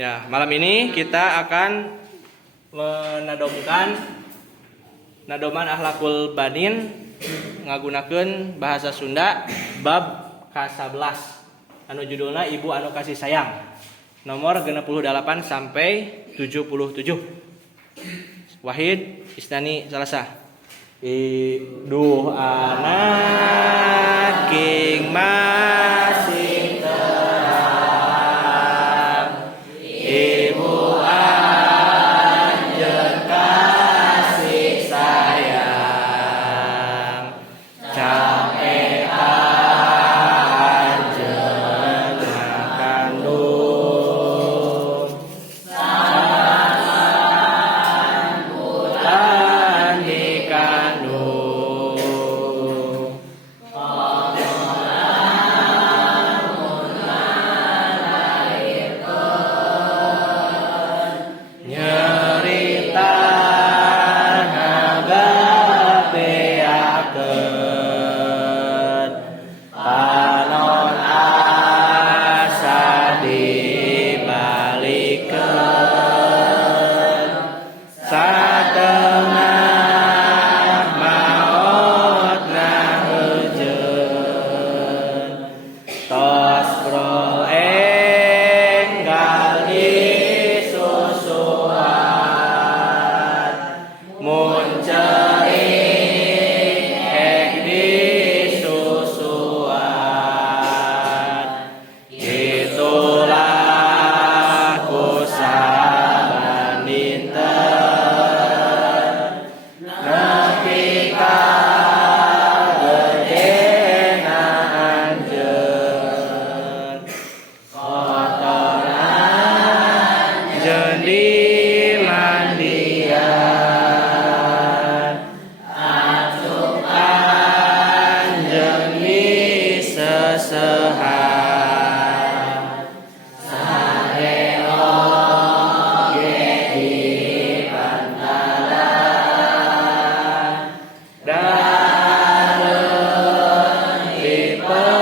Ya, malam ini kita akan menadomkan nadoman akhlakul banin ngagunakeun bahasa Sunda bab ka-11 anu judulna Ibu Anu Kasih Sayang. Nomor 68 sampai 77. Wahid Isnani Salasa. Iduh anak king masih terang, ibu anjeun kasih sayang, capek anjeun ngakandung, saban bulan dikandung. Nyerita ngabebeakeun panon asa dibalikeun satengah maot ngaheujeun tos bro enggal disusuan mun ceuing hek disusuan itulah kusaban dinten nepi ka gedena anjeun kotoran jeung dimandian asupan jeung disesehan sare oge dipantalan dalem dipeluk